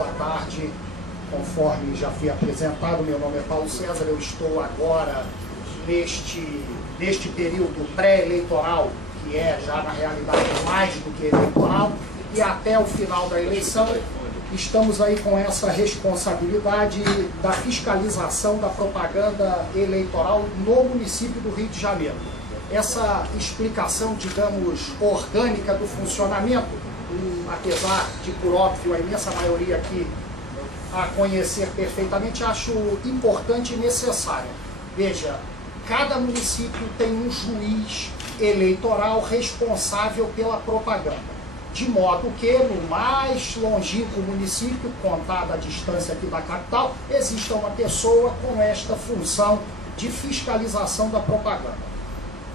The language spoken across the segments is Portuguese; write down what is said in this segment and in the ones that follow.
Boa tarde, conforme já foi apresentado, meu nome é Paulo César, eu estou agora neste período pré-eleitoral, que é já na realidade mais do que eleitoral, e até o final da eleição, estamos aí com essa responsabilidade da fiscalização da propaganda eleitoral no município do Rio de Janeiro. Essa explicação, digamos, orgânica do funcionamento, apesar de, por óbvio, a imensa maioria aqui a conhecer perfeitamente, acho importante e necessária. Veja, cada município tem um juiz eleitoral responsável pela propaganda, de modo que no mais longínquo município, contada a distância aqui da capital, exista uma pessoa com esta função de fiscalização da propaganda.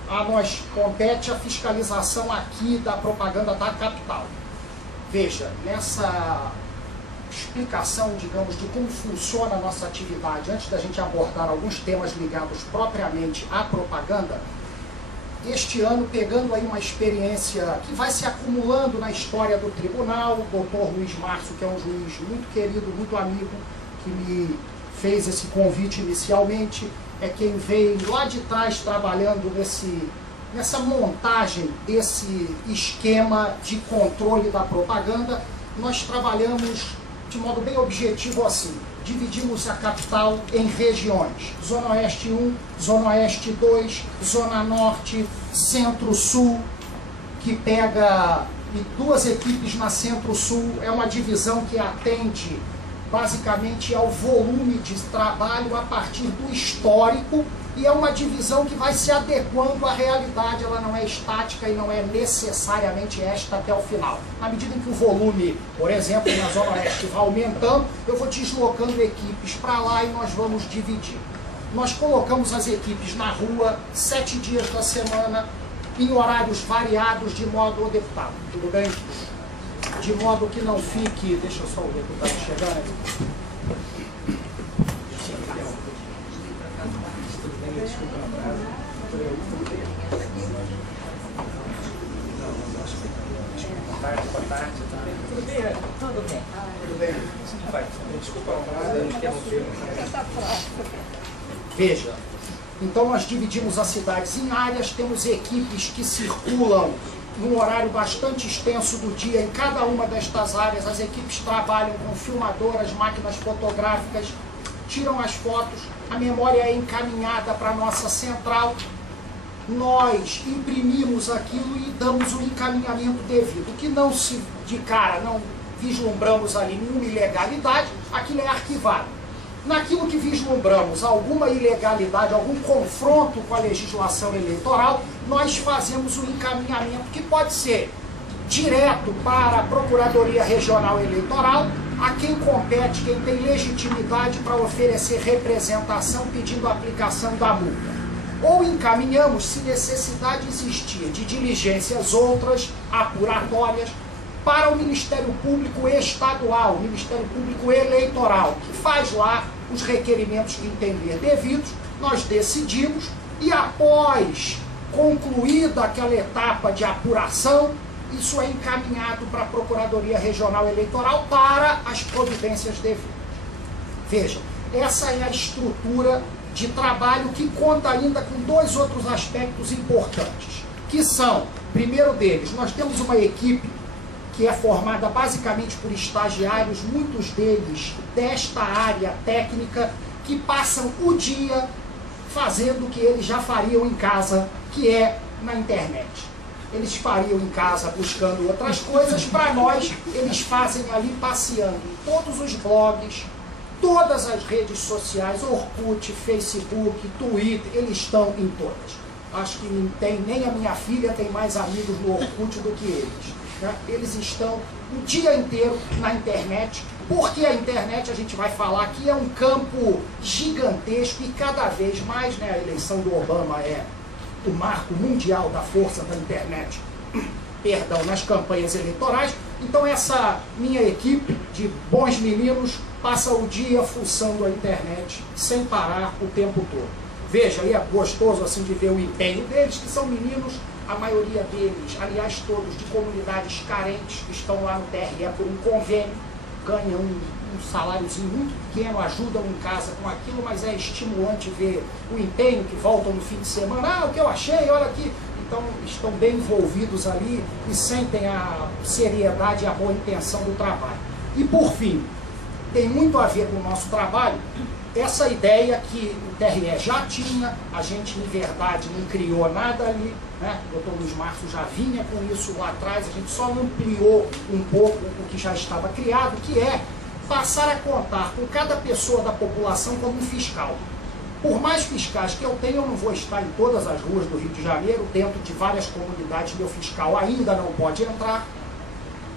A nós compete a fiscalização aqui da propaganda da capital. Veja, nessa explicação, digamos, de como funciona a nossa atividade, antes da gente abordar alguns temas ligados propriamente à propaganda, este ano, pegando aí uma experiência que vai se acumulando na história do tribunal, o doutor Luiz Márcio, que é um juiz muito querido, muito amigo, que me fez esse convite inicialmente, é quem veio lá de trás trabalhando nessa montagem desse esquema de controle da propaganda. Nós trabalhamos de modo bem objetivo assim. Dividimos a capital em regiões. Zona Oeste 1, Zona Oeste 2, Zona Norte, Centro-Sul, que pega duas equipes na Centro-Sul. É uma divisão que atende basicamente ao volume de trabalho a partir do histórico, e é uma divisão que vai se adequando à realidade, ela não é estática e não é necessariamente esta até o final. À medida em que o volume, por exemplo, na Zona Oeste vai aumentando, eu vou deslocando equipes para lá e nós vamos dividir. Nós colocamos as equipes na rua 7 dias da semana, em horários variados, de modo, deputado, tudo bem? De modo que não fique, deixa eu só o deputado chegando. Boa tarde. Tudo bem? Tudo bem. Tudo bem? Vai, desculpa a parada, eu interrompi. Veja, então nós dividimos as cidades em áreas, temos equipes que circulam num horário bastante extenso do dia em cada uma destas áreas. As equipes trabalham com filmadoras, máquinas fotográficas, tiram as fotos, a memória é encaminhada para a nossa central, nós imprimimos aquilo e damos o encaminhamento devido, que não se de cara, não vislumbramos ali nenhuma ilegalidade, aquilo é arquivado. Naquilo que vislumbramos alguma ilegalidade, algum confronto com a legislação eleitoral, nós fazemos o encaminhamento, que pode ser direto para a Procuradoria Regional Eleitoral, a quem compete, quem tem legitimidade para oferecer representação pedindo a aplicação da multa. Ou encaminhamos, se necessidade existir, de diligências outras, apuratórias, para o Ministério Público Estadual, o Ministério Público Eleitoral, que faz lá os requerimentos que entender devidos, nós decidimos e após concluída aquela etapa de apuração, isso é encaminhado para a Procuradoria Regional Eleitoral para as providências devidas. Vejam, essa é a estrutura de trabalho que conta ainda com dois outros aspectos importantes, que são, primeiro deles, nós temos uma equipe que é formada basicamente por estagiários, muitos deles desta área técnica, que passam o dia fazendo o que eles já fariam em casa, que é na internet. Eles fariam em casa buscando outras coisas, para nós eles fazem ali passeando em todos os blogs, todas as redes sociais, Orkut, Facebook, Twitter, eles estão em todas. Acho que nem a minha filha tem mais amigos no Orkut do que eles. Eles estão o dia inteiro na internet, porque a internet, a gente vai falar aqui, é um campo gigantesco e cada vez mais, né, a eleição do Obama é o marco mundial da força da internet, perdão, nas campanhas eleitorais. Então essa minha equipe de bons meninos passa o dia fuçando a internet sem parar o tempo todo. Veja, aí é gostoso assim de ver o empenho deles, que são meninos a maioria deles, aliás todos, de comunidades carentes, que estão lá no TRE por um convênio, ganha um saláriozinho muito pequeno, ajudam em casa com aquilo, mas é estimulante ver o empenho que voltam no fim de semana. Ah, o que eu achei, olha aqui. Então, estão bem envolvidos ali e sentem a seriedade e a boa intenção do trabalho. E, por fim, tem muito a ver com o nosso trabalho, essa ideia que o TRE já tinha, a gente, em verdade, não criou nada ali, né? O Dr. Luiz Márcio já vinha com isso lá atrás, a gente só ampliou um pouco o que já estava criado, que é passar a contar com cada pessoa da população como um fiscal. Por mais fiscais que eu tenha, eu não vou estar em todas as ruas do Rio de Janeiro, dentro de várias comunidades, meu fiscal ainda não pode entrar,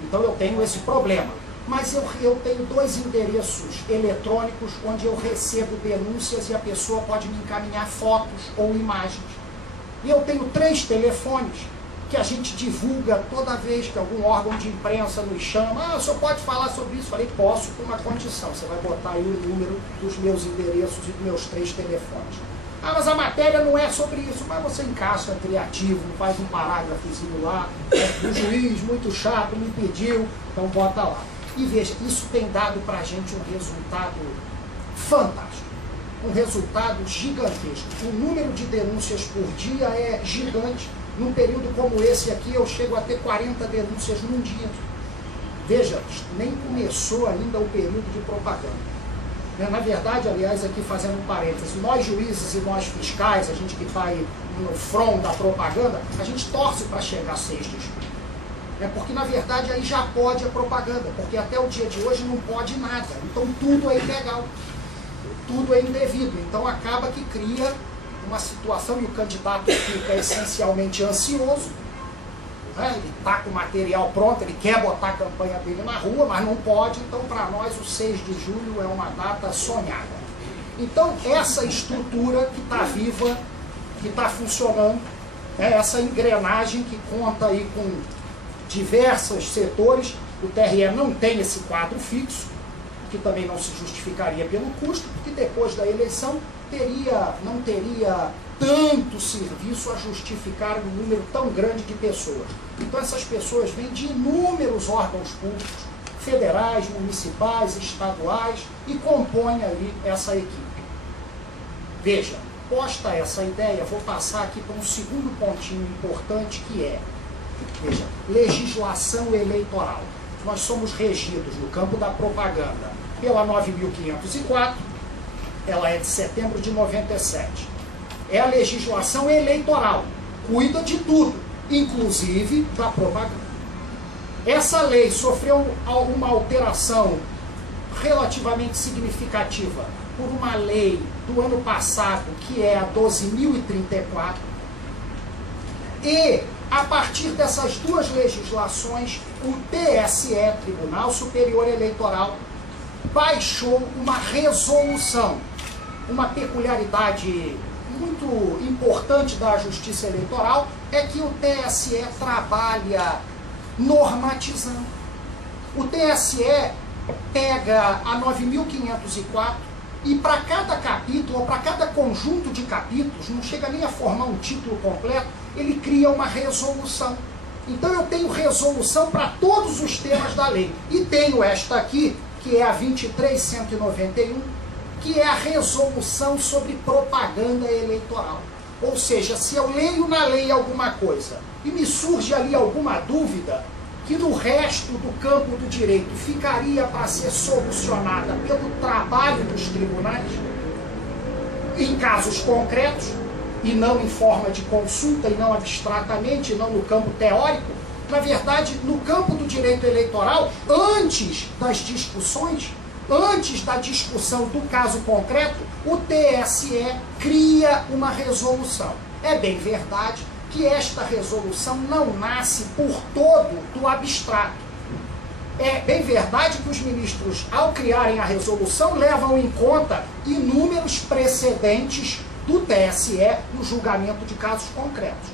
então eu tenho esse problema. Mas eu tenho 2 endereços eletrônicos onde eu recebo denúncias e a pessoa pode me encaminhar fotos ou imagens. E eu tenho 3 telefones que a gente divulga toda vez que algum órgão de imprensa nos chama. Ah, o senhor pode falar sobre isso? Falei, posso, com uma condição. Você vai botar aí o número dos meus endereços e dos meus 3 telefones. Ah, mas a matéria não é sobre isso. Mas você encaixa criativo, faz um parágrafozinho lá. O juiz, muito chato, me pediu, então bota lá. E veja, isso tem dado para a gente um resultado fantástico, um resultado gigantesco. O número de denúncias por dia é gigante. Num período como esse aqui, eu chego a ter 40 denúncias num dia. Veja, nem começou ainda o período de propaganda. Na verdade, aliás, aqui fazendo um parênteses, nós juízes e nós fiscais, a gente que está aí no front da propaganda, a gente torce para chegar a 6 de julho. Porque, na verdade, aí já pode a propaganda, porque até o dia de hoje não pode nada. Então, tudo é ilegal, tudo é indevido. Então, acaba que cria uma situação e o candidato fica essencialmente ansioso. Ele está com o material pronto, ele quer botar a campanha dele na rua, mas não pode. Então, para nós, o 6 de julho é uma data sonhada. Então, essa estrutura que está viva, que está funcionando, essa engrenagem que conta aí com diversos setores. O TRE não tem esse quadro fixo, que também não se justificaria pelo custo, porque depois da eleição não teria tanto serviço a justificar um número tão grande de pessoas. Então essas pessoas vêm de inúmeros órgãos públicos, federais, municipais, estaduais, e compõem ali essa equipe. Veja, posta essa ideia, vou passar aqui para um segundo pontinho importante, que é, veja, legislação eleitoral. Nós somos regidos no campo da propaganda pela 9.504, ela é de setembro de 97. É a legislação eleitoral, cuida de tudo, inclusive da propaganda. Essa lei sofreu uma alteração relativamente significativa por uma lei do ano passado, que é a 12.034, e a partir dessas 2 legislações, o TSE, Tribunal Superior Eleitoral, baixou uma resolução. Uma peculiaridade muito importante da Justiça Eleitoral é que o TSE trabalha normatizando. O TSE pega a 9.504 e para cada capítulo, ou para cada conjunto de capítulos, não chega nem a formar um título completo, ele cria uma resolução. Então eu tenho resolução para todos os temas da lei. E tenho esta aqui, que é a 23.191, que é a resolução sobre propaganda eleitoral. Ou seja, se eu leio na lei alguma coisa e me surge ali alguma dúvida, que no resto do campo do direito ficaria para ser solucionada pelo trabalho dos tribunais, em casos concretos, e não em forma de consulta, e não abstratamente, e não no campo teórico, na verdade, no campo do direito eleitoral, antes das discussões, antes da discussão do caso concreto, o TSE cria uma resolução. É bem verdade que esta resolução não nasce por todo do abstrato. É bem verdade que os ministros, ao criarem a resolução, levam em conta inúmeros precedentes do TSE no julgamento de casos concretos.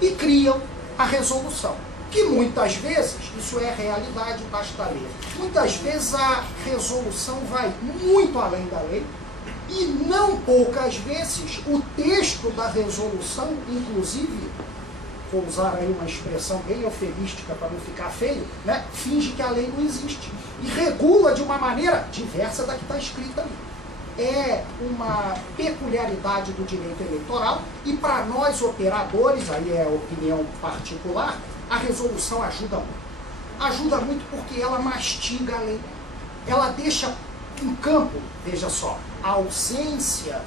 E criam a resolução, que muitas vezes, isso é realidade, basta ler, muitas vezes a resolução vai muito além da lei, e não poucas vezes o texto da resolução, inclusive, for usar aí uma expressão bem eufemística para não ficar feio, né, finge que a lei não existe. E regula de uma maneira diversa da que está escrita ali. É uma peculiaridade do direito eleitoral e para nós operadores, aí é opinião particular, a resolução ajuda muito. Ajuda muito porque ela mastiga a lei. Ela deixa em campo, veja só, a ausência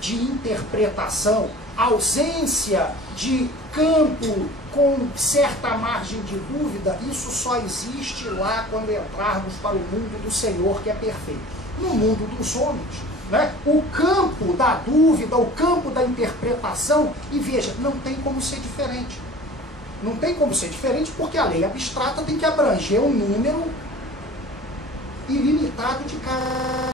de interpretação, ausência de campo com certa margem de dúvida, isso só existe lá quando entrarmos para o mundo do Senhor, que é perfeito. No mundo dos homens, né, o campo da dúvida, o campo da interpretação, e veja, não tem como ser diferente. Não tem como ser diferente porque a lei abstrata tem que abranger um número ilimitado de casos.